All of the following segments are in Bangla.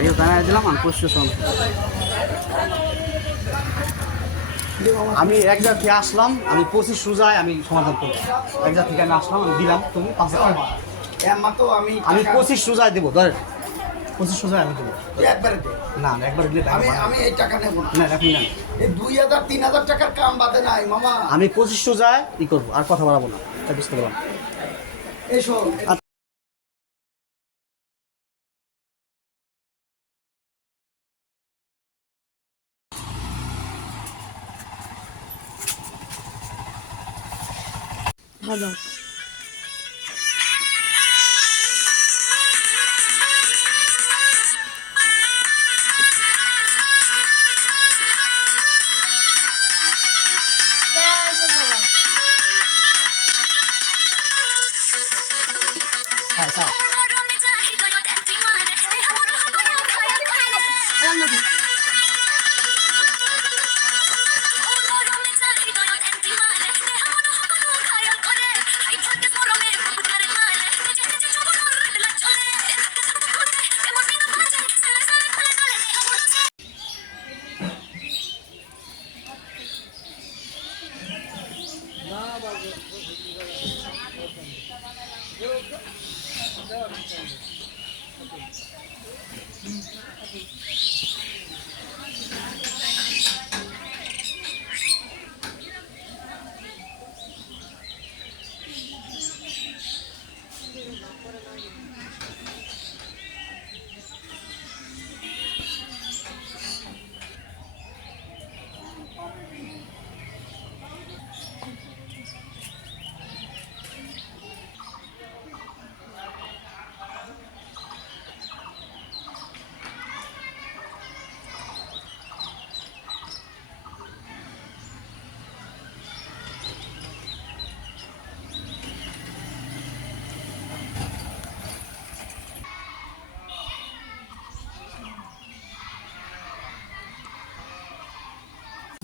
এই জানাই দিলাম আমি প্রশাসন। আমি এক জায়গা থেকে আসলাম, আমি 25 রোজায় আমি সমাধান করবো। এক জায়গা থেকে আমি আসলাম, আমি দিলাম, তুমি 5 আমি 25 রোজায় দেবো, ধরেন 25 রোজায় আমি দেবো। একবারে দে। না না, একবার দিলে আমি এই টাকা নেব না। না রাখুন না, এই 2000 3000 টাকার কাম বাদে নাই মামা। আমি 25 রোজায় ই করবো, আর কথা বাড়াবো না, এটা বুঝতে পারলাম। এসো ভালো। হ্যাঁ স্যার,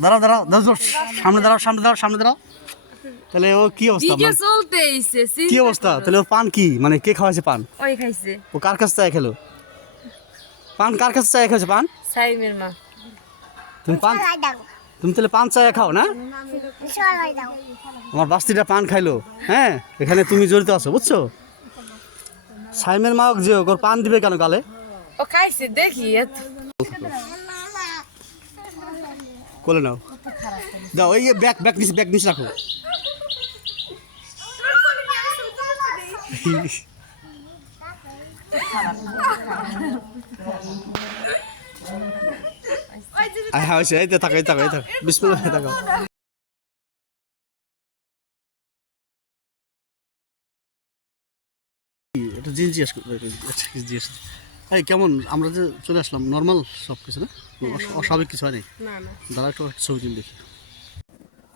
দাঁড়াও দাঁড়াও দাঁড়াও, সামনে দাঁড়াও, সামনে দাঁড়াও, সামনে দাঁড়াও। তাহলে ও কি অবস্থা, ভিডিও চলতেইছে। কি অবস্থা? তাহলে ও পান কি, মানে কে খাওয়াছে পান? ওই খাইছে ও কার কাছে চায় খেলো পান? কার কাছে চায় খেয়েছে পান? সাইমের মা। তুমি পান, তুমি তাহলে পান চায় খাও না? আমার বাস্তিটা পান খাইলো, হ্যাঁ, এখানে তুমি জড়িত আছো, বুঝছো? সাইমের মা যে ওর পান দিবে কেন গালে? ও খাইছে দেখি কোলে নাও, দাও, এই ব্যাগ ব্যাগ নিচে, ব্যাগ নিচে রাখো। হ্যাঁ হয়েছে, এই তো থাকো, এই থাকো, এই থাকো, বিসমিল্লাহ থাকো। এটা জিনিস জিজ্ঞেস করবো, জিজ্ঞেস এই কেমন, আমরা যে চলে আসলাম নর্মাল সব কিছু না, অস্বাভাবিক কিছু হয়নি? না না, দাঁড়া একটু ছবি তুলে দেখি।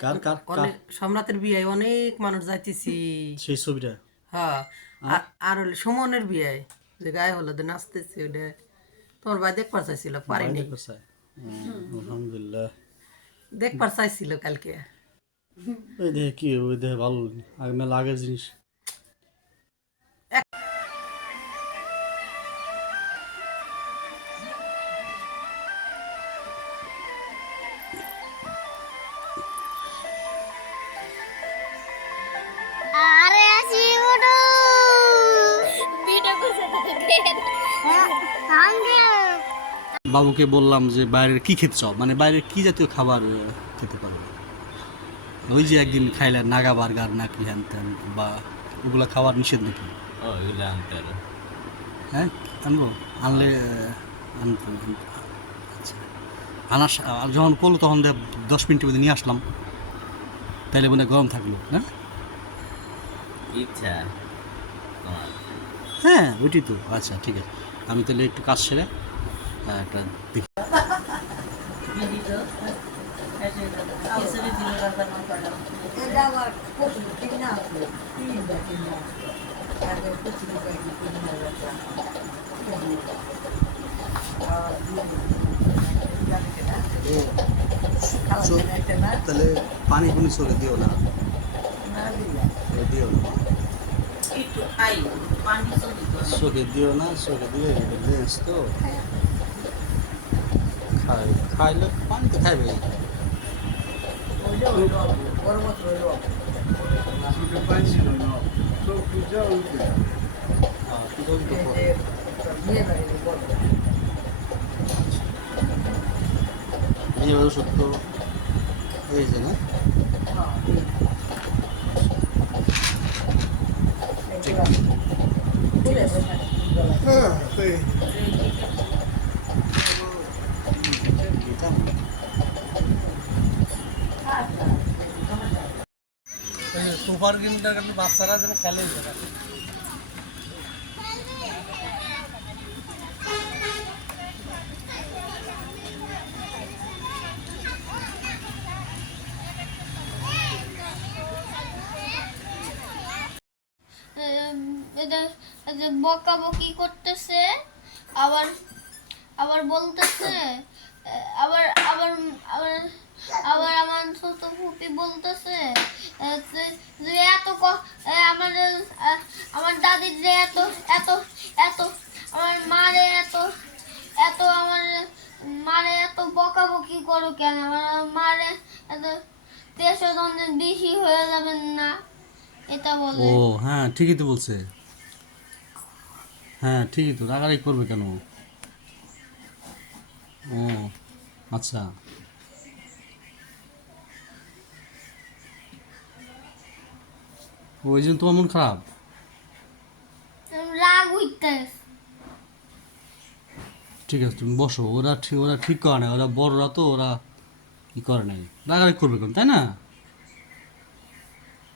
কার কার কার অনেক সম্রাটের বিয়ায় অনেক মানুষ যাইতেছি। সেই ছবিটা? হ্যাঁ, আর হলো সুমনের বিয়ায় যে গায়ে হলুদে নাচতেছি, ওটা তোমার ভাই দেখবার চাইছিল, পারিনি। আলহামদুলিল্লাহ, দেখবার চাইছিল কালকে। ওই দেখে কি, ওই দেখে ভালো, আগে মেলা আগের জিনিস। বাবুকে বললাম যে বাইরের কি খেতে চাও, মানে বাইরের কি জাতীয় খাবার খেতে পারো? ওই যে একদিন খাইলে নাগা বার্গার নাকি হ্যান ত্যান, বা ওগুলো খাওয়ার নিষেধ নাকি? হ্যাঁ আনবো, আনলে আনতে, আচ্ছা আনার যখন করলো তখন 10 মিনিটের মধ্যে নিয়ে আসলাম, তাইলে মনে গরম থাকলো না? ইচ্ছা হ্যাঁ ওইটাই তো, আচ্ছা ঠিক আছে, আমি তাহলে একটু কাজ সেরে একটা দেখি। তাহলে পানি পুনি চলে দিও না, দিও না। খাই পানি চলি তো চোখে দিও না, চোখে দিলে লেন্স তো খাইলে পানি তো খাইবে। ওইটা হইলো বড় মাত্র হইলো নিয়ে লাগে বড় এই ওষুধ তো হয়েছে না? সুপার গেমটা কিন্তু বাচ্চারা যেন খেলে এদের এদের বকাবকি করতেছে, আবার আবার বলতেছে, আবার আবার আবার আবার আমার ছোট ফুপি বলতেছে যে আমাদের আমার দাদির যে এত এত এত আমার মারে এত এত আমার মারে এত বকাবকি করো কেন, আমার মারে এত 13 দিন বেশি হয়ে যাবেন না, এটা বলে। ও হ্যাঁ ঠিকই তো বলছে, হ্যাঁ ঠিকই তো, রাগারাগি করবে কেন? ও আচ্ছা, ওই জন্য তোমার মন খারাপ? রাগ হইতেছে। ঠিক আছে তুমি বসো, ওরা ঠিক করে না, ওরা বড়রা তো, ওরা কি করে নাই, রাগারাগি করবে কেন, তাই না?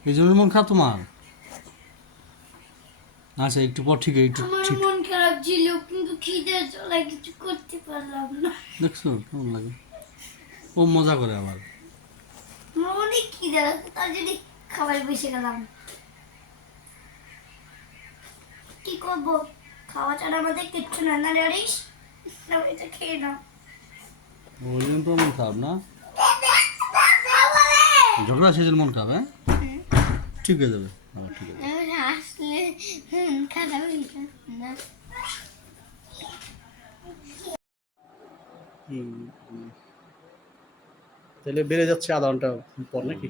এই জন্য মন খারাপ তোমার? আচ্ছা একটু পর ঠিক একটু আমার ঠিক মন খারাপ ছিল কিন্তু খিদে জ্বালায় কিছু করতে পারলাম না। দেখছো কেমন লাগে, ও মজা করে আবার। আমার অনেক খিদে লাগছে, তার যদি খাবার বসে গেলাম, কি করবো? খাওয়া ছাড়া আমাদের কিচ্ছু না, না জানিস? না এটা খেয়ে নাও। ওই জন্য তো মন খারাপ না, ঝগড়া সেজন্য মন খারাপ, হ্যাঁ ঠিক হয়ে যাবে, হ্যাঁ ঠিক আছে। আসলে খারাপ হইছে না। তাহলে বেড়ে যাচ্ছে আধা ঘন্টা পর নাকি?